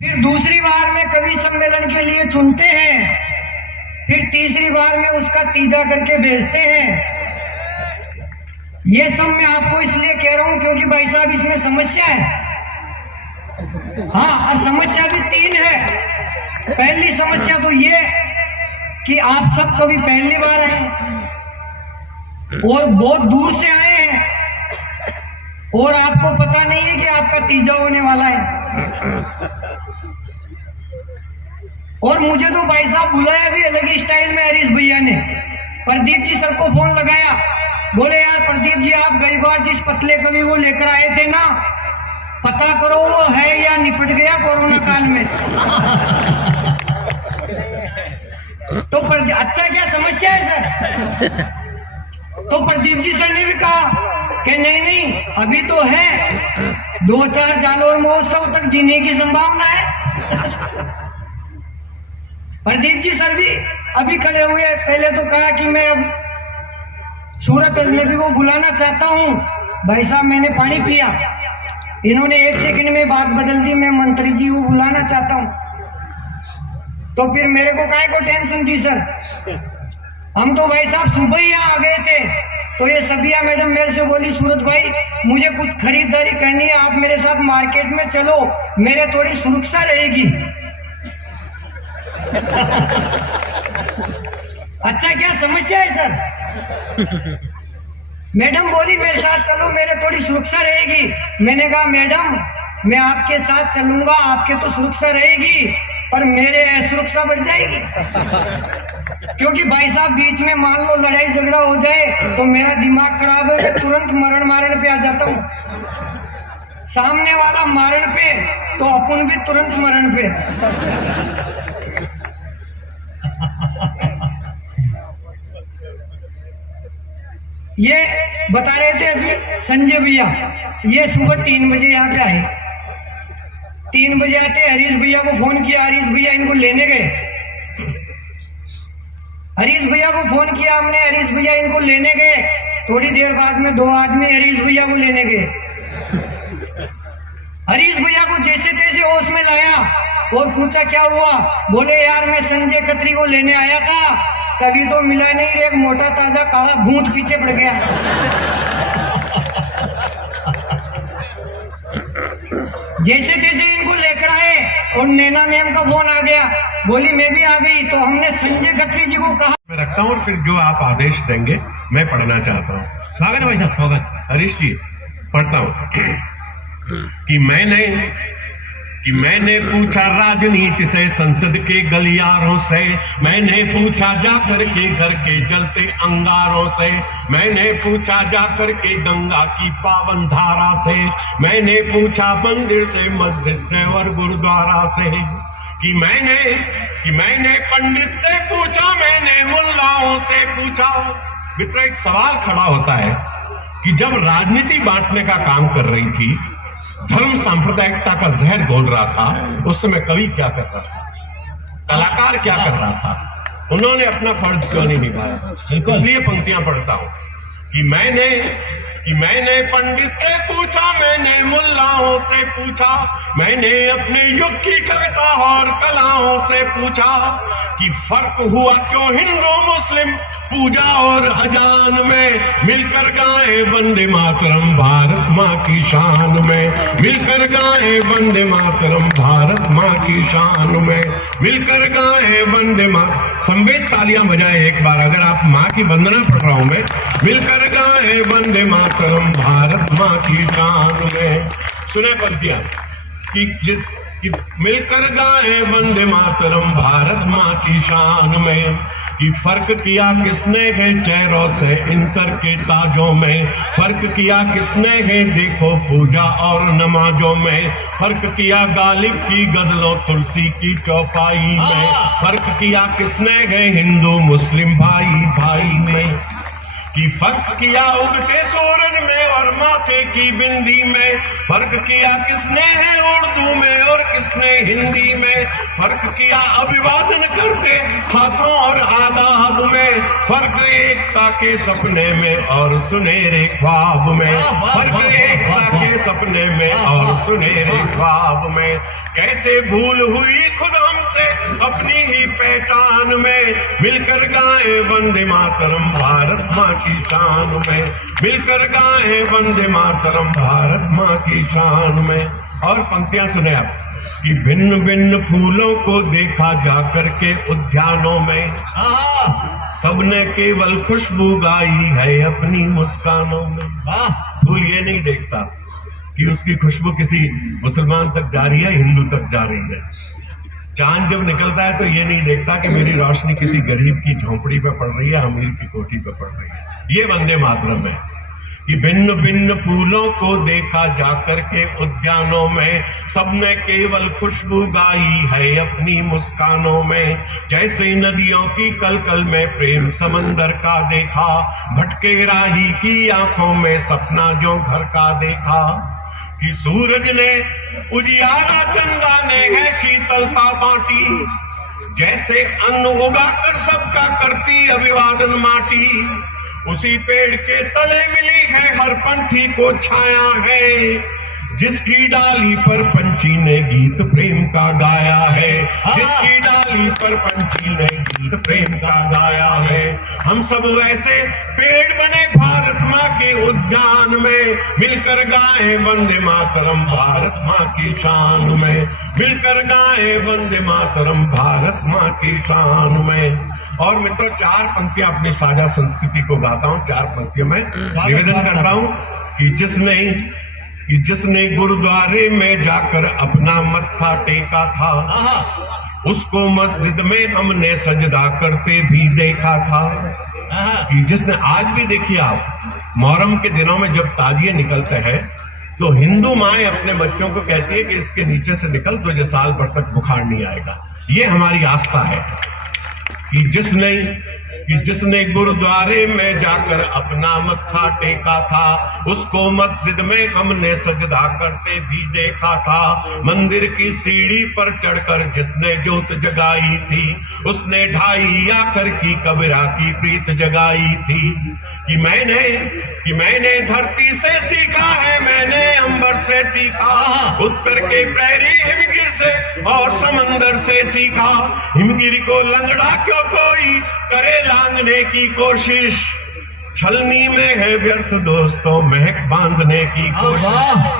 फिर दूसरी बार में कवि सम्मेलन के लिए चुनते हैं, फिर तीसरी बार में उसका तीजा करके भेजते हैं। ये सब मैं आपको इसलिए कह रहा हूं क्योंकि भाई साहब इसमें समस्या है। हाँ, और समस्या भी 3 है। पहली समस्या तो ये कि आप सब कभी पहली बार आए और बहुत दूर से आए हैं और आपको पता नहीं है कि आपका तीजा होने वाला है। और मुझे तो भाई साहब बुलाया भी अलग ही स्टाइल में हरीश भैया ने। प्रदीप जी सर को फोन लगाया, बोले यार प्रदीप जी आप गई बार जिस पतले कवि को लेकर आए थे ना, पता करो वो है या निपट गया कोरोना काल में। तो अच्छा क्या समस्या है सर? तो प्रदीप जी सर ने भी कहा कि नहीं अभी तो है, 2-4 जालोर महोत्सव तक जीने की संभावना है। प्रदीप जी सर भी अभी खड़े हुए, पहले तो कहा कि मैं अब सूरत अजनबी को बुलाना चाहता हूं। भाई साहब मैंने पानी पिया, इन्होंने 1 सेकंड में बात बदल दी, मैं मंत्री जी को बुलाना चाहता हूं। तो फिर मेरे को काहे को टेंशन दी सर? हम तो भाई साहब सुबह ही यहाँ आ गए थे। तो ये सबिया मैडम मेरे से बोली, सूरज भाई मुझे कुछ खरीदारी करनी है, आप मेरे साथ मार्केट में चलो, मेरे थोड़ी सुरक्षा रहेगी। अच्छा क्या समस्या है सर? मैडम बोली मेरे साथ चलो, मेरे थोड़ी सुरक्षा रहेगी। मैंने कहा मैडम मैं आपके साथ चलूंगा, आपके तो सुरक्षा रहेगी पर मेरे असुरक्षा बढ़ जाएगी। क्योंकि भाई साहब बीच में मान लो लड़ाई झगड़ा हो जाए तो मेरा दिमाग खराब है, मैं तुरंत मरण पे आ जाता हूँ। सामने वाला मारण पे तो अपन भी तुरंत मरण पे। ये बता रहे थे अभी संजय भैया, ये सुबह 3 बजे यहाँ पे आए। 3 बजे आते हरीश भैया को फोन किया, हरीश भैया इनको लेने गए। हरीश भैया को फोन किया हमने, हरीश भैया इनको लेने गए। थोड़ी देर बाद में 2 आदमी हरीश भैया को लेने गए। हरीश भैया को जैसे तैसे होश में लाया और पूछा क्या हुआ? बोले यार मैं संजय खत्री को लेने आया था, कभी तो मिला नहीं, एक मोटा ताजा काला भूत पीछे पड़ गया। जैसे तैसे इनको लेकर आए और नैना मैम का फोन आ गया, बोली मैं भी आ गई। तो हमने संजय खत्री जी को कहा मैं रखता हूँ और फिर जो आप आदेश देंगे मैं पढ़ना चाहता हूँ। स्वागत है भाई साहब, स्वागत। हरीश जी पढ़ता हूँ कि मैंने पूछा राजनीति से, संसद के गलियारों से, मैंने पूछा जाकर के घर के जलते अंगारों से, मैंने पूछा जाकर के गंगा की पावन धारा से, मैंने पूछा मंदिर से, मस्जिद से और गुरुद्वारा से, कि मैंने पंडित से पूछा, मैंने मुल्लाओं से पूछा। मित्रों एक सवाल खड़ा होता है कि जब राजनीति बांटने का काम कर रही थी, धर्म सांप्रदायिकता का जहर घोल रहा था, उस समय कवि क्या कर रहा था, कलाकार क्या कर रहा था? उन्होंने अपना फर्ज क्यों नहीं निभाया? इसलिए पंक्तियां पढ़ता हूं कि मैंने पंडित से पूछा, मैंने मुल्लाओं से पूछा, मैंने अपने युग की कविता और कलाओं से पूछा कि फर्क हुआ क्यों हिंदू मुस्लिम पूजा और अजान में, मिलकर गाए वंदे मातरम भारत माँ की शान में, मिलकर गाए वंदे मातरम भारत माँ की शान में, मिलकर गाए वंदे माँ। संवेद तालियां बजाए एक बार, अगर आप माँ की वंदना पढ़ रहा हूं मैं। मिलकर गाए वंदे मातरम भारत माँ की शान में। सुने पंक्तियां कि मिलकर गाए वंदे मातरम भारत माँ की शान में, कि फर्क किया किसने है चेहरों से इन सर के ताजों में, फर्क किया किसने है देखो पूजा और नमाजों में, फर्क किया गालिब की गजलों तुलसी की चौपाई में, फर्क किया किसने है हिंदू मुस्लिम भाई भाई में, कि फर्क किया उगते सूरज में और माथे की बिंदी में, फर्क किया किसने है उर्दू में और किसने हिंदी में, फर्क किया अभिवादन करते हाथों और आदाब में, फर्क एकता के सपने में और सुनहरे ख्वाब में, फर्क एकता के सपने में और सुनहरे ख्वाब में। कैसे भूल हुई खुद हमसे अपनी ही पहचान में, मिलकर गाएं वंदे मातरम भारत माँ की शान में, मिलकर गाएं वंदे मातरम भारत माँ की शान में। और पंक्तियां सुने आप कि भिन्न भिन्न फूलों को देखा जाकर के उद्यानों में, सबने केवल खुशबू गाई है अपनी मुस्कानों में। फूल ये नहीं देखता कि उसकी खुशबू किसी मुसलमान तक जा रही है, हिंदू तक जा रही है। चांद जब निकलता है तो ये नहीं देखता कि मेरी रोशनी किसी गरीब की झोंपड़ी पे पड़ रही है, अमीर की कोठी पे पड़ रही है। ये वंदे मातरम है कि भिन्न भिन्न फूलों को देखा जाकर के उद्यानों में, सबने केवल खुशबू गाई है अपनी मुस्कानों में। जैसे नदियों की कलकल में प्रेम समंदर का देखा, भटके राही की आंखों में सपना जो घर का देखा। कि सूरज ने उजियारा चंदा ने है शीतलता बांटी, जैसे अन्न उगाकर सबका करती अभिवादन माटी। उसी पेड़ के तले मिली है हर पंथी को छाया है, जिसकी डाली पर पंछी ने गीत प्रेम का गाया है, जिसकी डाली पर पंछी ने गीत प्रेम का गाया है। हम सब वैसे पेड़ बने भारत माँ के उद्यान में, मिलकर गाएं वंदे मातरम भारत माँ की शान में, मिलकर गाएं वंदे मातरम भारत माँ की शान में। और मित्रों, चार पंक्तियां अपनी साझा संस्कृति को गाता हूं, चार पंक्तियों में निवेदन करता हूं कि जिसने गुरुद्वारे में जाकर अपना मत्था टेका था, उसको मस्जिद में हमने सजदा करते भी देखा था। कि जिसने, आज भी देखिए आप मुहर्रम के दिनों में जब ताजिए निकलते हैं तो हिंदू माएं अपने बच्चों को कहती है कि इसके नीचे से निकल, तुझे साल भर तक बुखार नहीं आएगा। ये हमारी आस्था है कि जिसने गुरुद्वारे में जाकर अपना मत्था टेका था, उसको मस्जिद में हमने सजदा करते भी देखा था। मंदिर की सीढ़ी पर चढ़कर जिसने जोत जगाई थी, उसने ढाई आखर की कबीरा की प्रीत जगाई थी। कि मैंने धरती से सीखा है, मैंने अंबर से सीखा, उत्तर के प्रहरी हिमगिर से और समंदर से सीखा। हिमगिर को लंगड़ा क्यों कोई करे लांघने की कोशिश, छलनी में है व्यर्थ दोस्तों महक बांधने की कोशिश,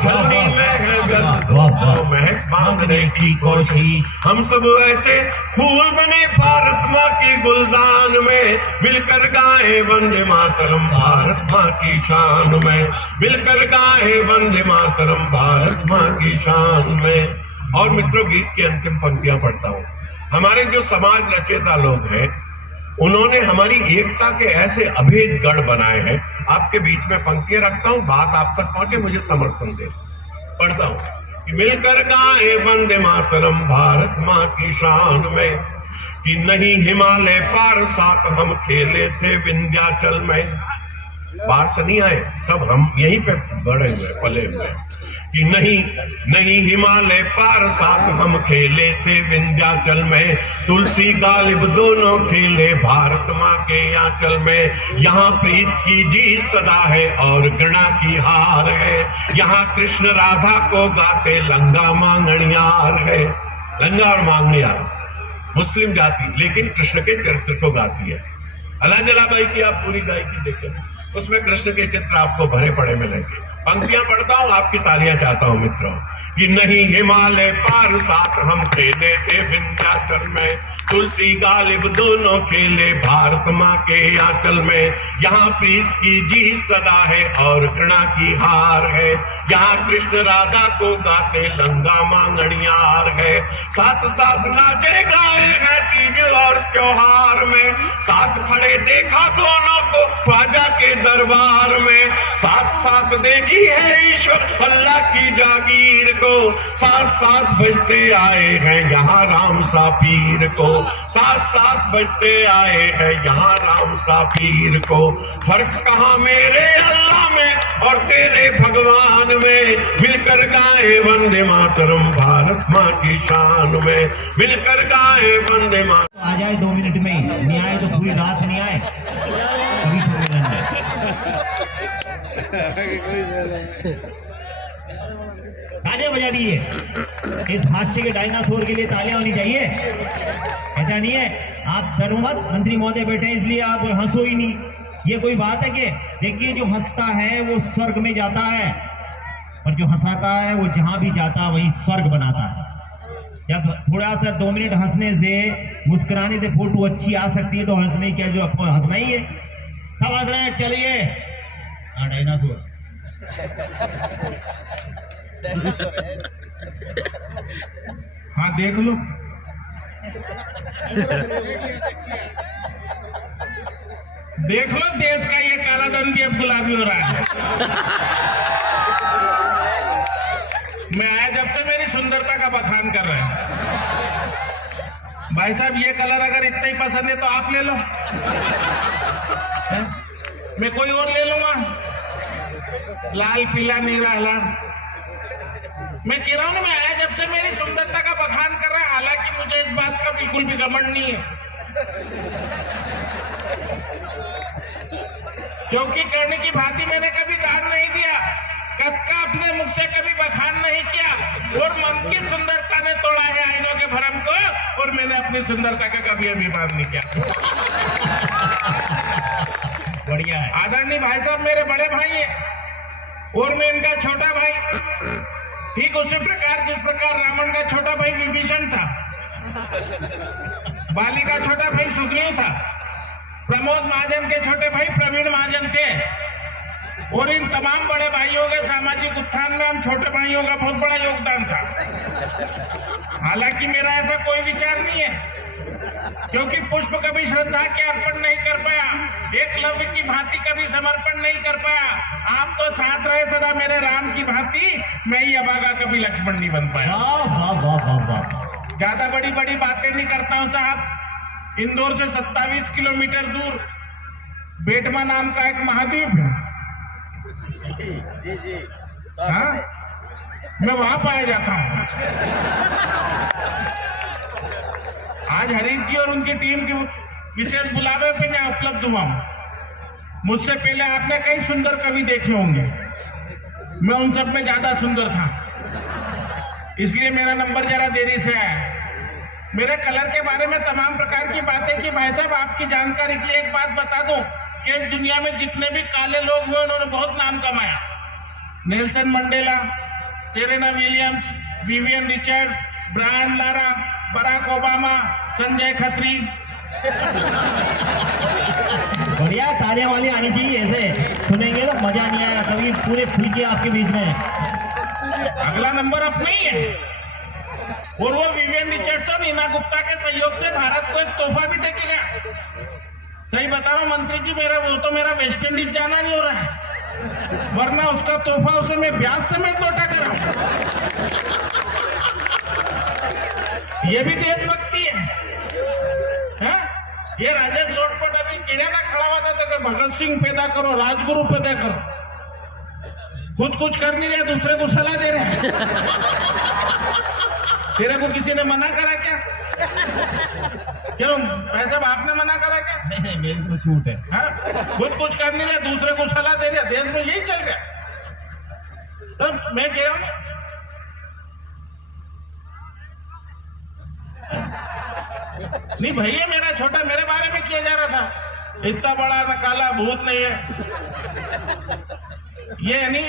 छलनी में है व्यर्थ दोस्तों महक बांधने की कोशिश। हम सब ऐसे फूल बने भारत माँ की गुलदान में, मिलकर गाएं वंदे मातरम भारत माँ की शान में, मिलकर गाएं वंदे मातरम भारत माँ की शान में। और मित्रों, गीत की अंतिम पंक्तियां पढ़ता हूं। हमारे जो समाज रचेता लोग हैं, उन्होंने हमारी एकता के ऐसे अभेद गढ़ बनाए हैं। आपके बीच में पंक्तियां रखता हूं, बात आप तक पहुंचे, मुझे समर्थन दे। पढ़ता हूं कि मिलकर गाएं वंदे मातरम भारत माँ की शान में, कि नहीं हिमालय पार साथ हम खेले थे विंध्याचल में। बाहर से नहीं आए, सब हम यहीं पे बड़े हुए पले हुए। कि नहीं हिमालय पार साथ हम खेले थे विंध्याचल में, तुलसी गालिब दोनों खेले भारत माँ के आंचल में। यहाँ प्रीत की जीत सदा है और घृणा की हार है, यहाँ कृष्ण राधा को गाते लंगा मांगणियार है। लंगा और मांगणियार मुस्लिम जाति, लेकिन कृष्ण के चरित्र को गाती है। अल्लाह जलाबाई की आप पूरी गायकी देखें, उसमें कृष्ण के चित्र आपको भरे पड़े मिलेंगे। पंक्तियां पढ़ता हूं, आपकी तालियां चाहता हूं मित्रों। कि नहीं हिमालय पार साथ हम खेले थे विंध्याचल में, तुलसी गालिब दोनों खेले भारत माँ के आंचल में। यहाँ प्रीत की जीत सदा है और घृणा की हार है, यहाँ कृष्ण राधा को गाते लंगा मांगणियार है। साथ साथ नाचे गाए हैं तीज और त्योहार में, साथ खड़े देखा दोनों को ख्वाजा के दरबार में। साथ साथ देखी की है ईश्वर अल्लाह की जागीर को, साथ साथ बजते आए हैं यहाँ राम सा पीर को, साथ साथ बजते आए हैं यहाँ राम सा पीर को। फर्क कहाँ मेरे अल्लाह में और तेरे भगवान में, मिलकर गाए वंदे मातरम भारत माँ की शान में, मिलकर गाए वंदे मातरम। आ जाए 2 मिनट में ही, नहीं आए तो पूरी रात नहीं आए, कभी सम्मेलन में तालियां बजा दिए। इस हास्य के डायनासोर के लिए तालियां होनी चाहिए। ऐसा नहीं है, आप डरो मत, मंत्री महोदय बैठे हैं इसलिए आप हंसो ही नहीं। ये कोई बात है कि देखिए जो हंसता है वो स्वर्ग में जाता है, और जो हंसाता है वो जहां भी जाता है वहीं स्वर्ग बनाता है। या थोड़ा सा 2 मिनट हंसने से, मुस्कुराने से फोटो अच्छी आ सकती है, तो हंसने क्या जो आपको हंसना ही है। सब हंस रहे हैं, चलिए। हाँ डायनासोर हाँ देख लो, देख लो देश का ये काला दंदी अब गुलाबी हो रहा है। मैं आया जब से मेरी सुंदरता का बखान कर रहे हैं। भाई साहब ये कलर अगर इतना ही पसंद है तो आप ले लो, हैं? मैं कोई और ले लूंगा, लाल पीला नीला लाल। मैं कह रहा हूं ना, मैं आया जब से मेरी सुंदरता का बखान कर रहा है। हालांकि मुझे इस बात का बिल्कुल भी घमंड नहीं है, क्योंकि करने की भांति मैंने कभी दान नहीं दिया, कद का अपने मुख से कभी बखान नहीं किया, और मन की सुंदरता ने तोड़ा है आईनों के भरम को, और मैंने अपनी सुंदरता का कभी अभिमान नहीं किया। बढ़िया है। आदरणीय भाई साहब मेरे बड़े भाई हैं और मैं इनका छोटा भाई। ठीक उसी प्रकार जिस प्रकार रावण का छोटा भाई विभीषण था, बाली का छोटा भाई सुग्रीव था, प्रमोद महाजन के छोटे भाई प्रवीण महाजन थे, और इन तमाम बड़े भाइयों के सामाजिक उत्थान में हम छोटे भाइयों का बहुत बड़ा योगदान था। हालांकि मेरा ऐसा कोई विचार नहीं है, क्योंकि पुष्प कभी श्रद्धा के अर्पण नहीं कर पाया, एकलव्य की भांति कभी समर्पण नहीं कर पाया। आप तो साथ रहे सदा मेरे राम की भांति, मैं ही अभागा कभी लक्ष्मण नहीं बन पाया। वाह वाह वाह वाह। ज्यादा बड़ी बड़ी बातें नहीं करता हूं साहब। इंदौर से 27 किलोमीटर दूर बेटमा नाम का एक महाद्वीप है, हाँ? मैं वहां पाया जाता हूं। आज हरीश जी और उनकी टीम के विशेष बुलावे पे मैं उपलब्ध हुआ हूं। मुझसे पहले आपने कई सुंदर कवि देखे होंगे, मैं उन सब में ज्यादा सुंदर था, इसलिए मेरा नंबर जरा देरी से आया। मेरे कलर के बारे में तमाम प्रकार की बातें की। भाई साहब आपकी जानकारी के लिए एक बात बता दूं कि इस दुनिया में जितने भी काले लोग हुए उन्होंने बहुत नाम कमाया। Nelson Mandela, Serena Williams, Vivian Richards, Brian Lara, Barack Obama, Sanjay Khatri. बढ़िया, तालियां वाली आनी चाहिए। ऐसे सुनेंगे तो मजा नहीं आएगा, कभी पूरे खुल के आपके बीच में। अगला नंबर अपना ही है, और वो विवियन रिचर्ड्स और नीना गुप्ता के सहयोग से भारत को एक तोहफा भी देखेगा। सही बता रहा हूं मंत्री जी, मेरा वेस्ट इंडीज जाना नहीं हो रहा है, वरना उसका तोहफा उसे मैं ब्याज समेत लौटा कर रहा हूं। ये भी देशभक्ति है? ये राजेश रोड पर अभी किराना खड़ा हुआ था कि भगत सिंह पैदा करो, राजगुरु पैदा करो। खुद कुछ कर नहीं रहे, दूसरे को सलाह दे रहे। तेरे को किसी ने मना करा क्या? क्यों भाई साहब आपने मना करा क्या? नहीं, मेरी तो छूट है। हाँ? खुद कुछ कर नहीं रहे, दूसरे को सलाह दे रहे। देश में यही चल रहा। तो मैं कह रहा हूं नहीं भैया, मेरा छोटा मेरे बारे में किया जा रहा था, इतना बड़ा न काला भूत नहीं है ये, नहीं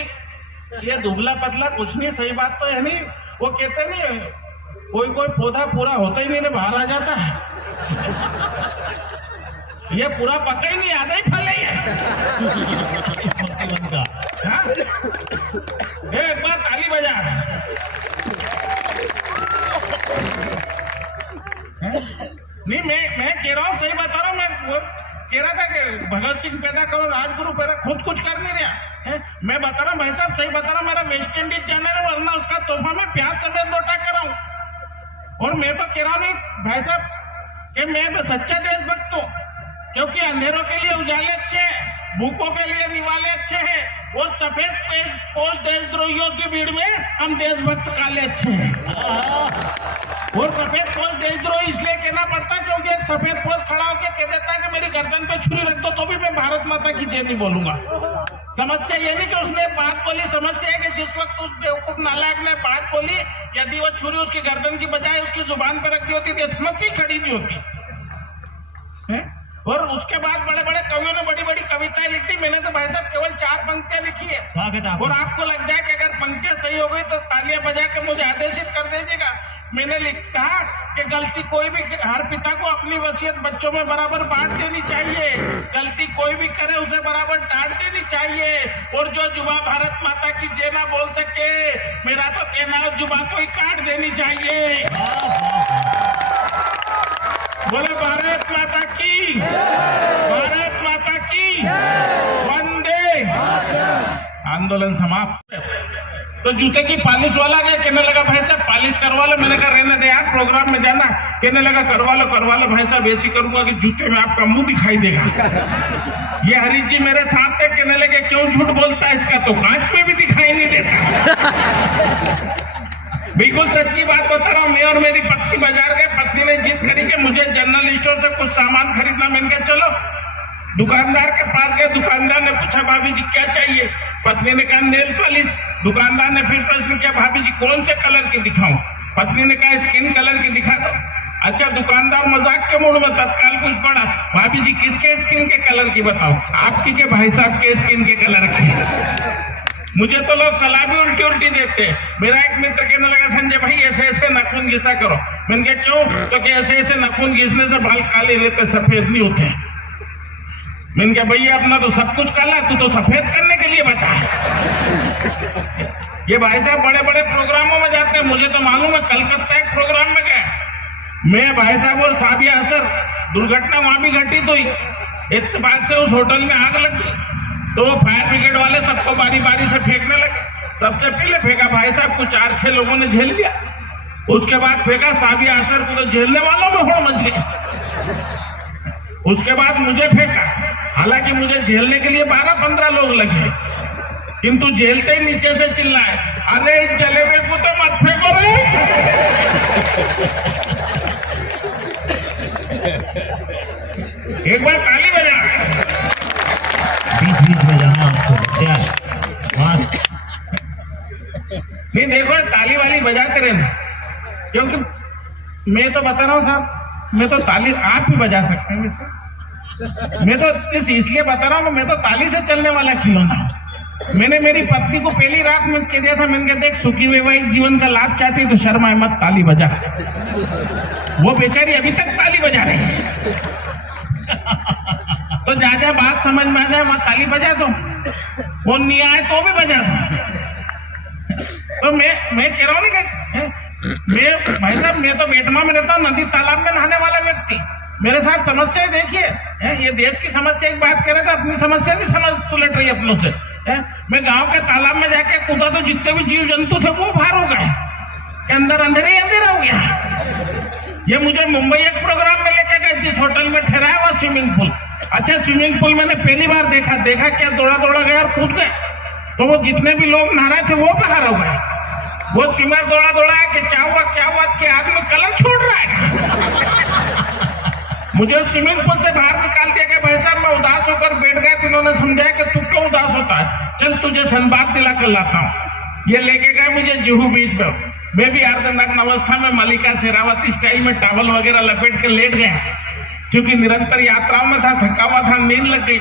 ये दुबला पतला कुछ नहीं। सही बात तो है नहीं, वो कहते नहीं कोई पौधा पूरा होता ही नहीं ना बाहर आ जाता है। ये पूरा पका ही नहीं, आधा ही फल ही है। हाँ? एक बार ताली बजा। नहीं मैं कह रहा हूँ, सही बता रहा हूँ। मैं कह रहा था कि भगत सिंह पैदा करो, राजगुरु पैदा, खुद कुछ कर नहीं रहा है। मैं बता रहा हूँ भाई साहब, सही बता रहा हूँ, मेरा वेस्ट इंडीज जाना है, वरना उसका तोहफा में प्याज समेत लौटा कर रहा हूँ। और मैं तो कह रहा हूँ नहीं भाई साहब कि मैं तो सच्चा देशभक्त हूँ, क्योंकि अंधेरों के लिए उजाले अच्छे हैं, भूखों के लिए निवाले अच्छे हैं, और सफेद पोष देशद्रोहियों की भीड़ में हम देशभक्त काले अच्छे हैं। और सफेद पोष देशद्रोही इसलिए कहना पड़ता है क्योंकि एक सफेद पोष खड़ा होकर कह देता है कि मेरी गर्दन पे छुरी रख दो तो भी मैं भारत माता की जय नहीं बोलूंगा। समस्या ये नहीं कि उसने बात बोली, समस्या है कि जिस वक्त उस बेवकूफ नालायक ने बात बोली, यदि वो छुरी उसकी गर्दन की बजाय उसकी जुबान पर रखी होती तो समस्या खड़ी नहीं होती है? और उसके बाद बड़े बड़े कवियों ने बड़ी बड़ी कविताएं लिखी, मैंने तो भाई साहब केवल 4 पंक्तियां लिखी है। स्वागत है आपका। और आपको लग जाए कि अगर पंक्तियां सही हो गई तो तालियां बजा के मुझे आदेशित कर दीजिएगा। मैंने कहा कि गलती कोई भी, हर पिता को अपनी वसीयत बच्चों में बराबर बांट देनी चाहिए, गलती कोई भी करे उसे बराबर डांट देनी चाहिए, और जो जुबा भारत माता की जय ना बोल सके, मेरा तो कहना है जुबा को ही काट देनी चाहिए। बोले भारत माता की, भारत माता की, वंदे। आंदोलन समाप्त। तो जूते की पालिश वाला गया, कहने लगा भाई साहब पालिश करवा लो। मैंने कहा रहने दे यार, प्रोग्राम में जाना। कहने लगा करवा लो भाई साहब, ऐसी करूंगा कि जूते में आपका मुंह दिखाई देगा। ये हरीश जी मेरे साथ थे, कहने लगे क्यों झूठ बोलता है, इसका तो कांच में भी दिखाई नहीं देता। बिल्कुल सच्ची बात बता रहा हूँ, मैं और मेरी पत्नी बाजार गए, पत्नी ने जिद करी कि मुझे जनरल स्टोर से कुछ सामान खरीदना। मैंने कहा चलो। दुकानदार के पास गए, दुकानदार ने पूछा भाभी जी क्या चाहिए, पत्नी ने कहा नेल पॉलिश। दुकानदार ने फिर प्रश्न किया भाभी जी कौन से कलर की दिखाऊं, पत्नी ने कहा स्किन कलर की दिखा दो। अच्छा, दुकानदार मजाक के मूड में तत्काल पूछ पड़ा भाभी जी किसके स्किन के कलर की बताओ, आपकी के भाई साहब के स्किन के कलर की। मुझे तो लोग सलाह भी उल्टी उल्टी देते हैं। मेरा एक मित्र कहने लगा संजय भाई ऐसे ऐसे नाखून घिसा करो। मैंने कहा क्यों, तो क्या ऐसे ऐसे नाखून घिसने से बाल काले रहते, सफेद नहीं होते। मैंने कहा भैया अपना तो सब कुछ काला, तू तो सफेद करने के लिए बता। ये भाई साहब बड़े बड़े प्रोग्रामों में जाते हैं, मुझे तो मालूम है। कलकत्ता एक प्रोग्राम में गए मैं, भाई साहब, और साबिया असर, दुर्घटना वहां भी घटित हुई। इत्तेफाक से उस होटल में आग लग गई, तो फायर ब्रिगेड वाले सबको बारी बारी से फेंकने लगे। सबसे पहले फेंका भाई साहब को 4-6 लोगों ने झेल लिया, उसके बाद फेंका साबिया असर को, तो झेलने वालों में होड़ मच गई। उसके बाद मुझे फेंका, हालांकि मुझे झेलने के लिए 12-15 लोग लगे, किंतु झेलते ही नीचे से चिल्लाए अरे इस जलेबे को तो मत फेंको रे। एक बार ताली बजा, बीच में जाना नहीं, देखो ताली वाली बजाते रहना, क्योंकि मैं तो बता रहा हूँ साहब, मैं तो ताली आप भी बजा सकते हैं वैसे। मैं तो इसलिए बता रहा हूँ, मैं तो ताली से चलने वाला खिलौना हूँ। मैंने मेरी पत्नी को पहली रात में कह दिया था, मैंने कहा देख सुखी वैवाहिक जीवन का लाभ चाहती है तो शर्मा मत, ताली बजा। वो बेचारी अभी तक ताली बजा रही है। तो जा बात समझ में आ जाए वहां ताली बजा दो, वो नहीं आए तो भी बजा दो। तो मैं कह रहा हूँ ना, मैं भाई साहब, मैं तो बेटमा में रहता हूँ, नदी तालाब में नहाने वाला व्यक्ति। मेरे साथ समस्या देखिए, ये देश की समस्या की बात कर रहे थे, अपनी समस्या नहीं समझ सुलट रही अपनों से। मैं गांव के तालाब में जाके कूदा तो जितने भी जीव जंतु थे वो बाहर हो गए, के अंदर अंधेरे ही अंधेरा हो गया। ये मुझे मुंबई एक प्रोग्राम में लेके गए, जिस होटल में ठहराया हुआ स्विमिंग पूल। अच्छा, स्विमिंग पूल मैंने पहली बार देखा क्या दौड़ा गया और कूद गया, तो वो जितने भी लोग नहा रहे थे वो बाहर हो गए। वो स्विमर दौड़ा कि क्या हुआ कि आदमी कलर छोड़ रहा है। मुझे स्विमिंग पूल से बाहर निकाल दिया कि भाई साहब मैं उदास होकर बैठ गया, तो इन्होंने समझाया कि तू क्यों उदास होता है, चल तुझे सनबाथ दिला कर लाता हूँ। ये लेके गए मुझे जुहू बीच पर। मैं भी अर्धनग्न अवस्था में मलिका शेरावती स्टाइल में टॉवल वगैरह लपेट के लेट गया, क्योंकि निरंतर यात्राओं में था, थका हुआ था, नींद लग गई।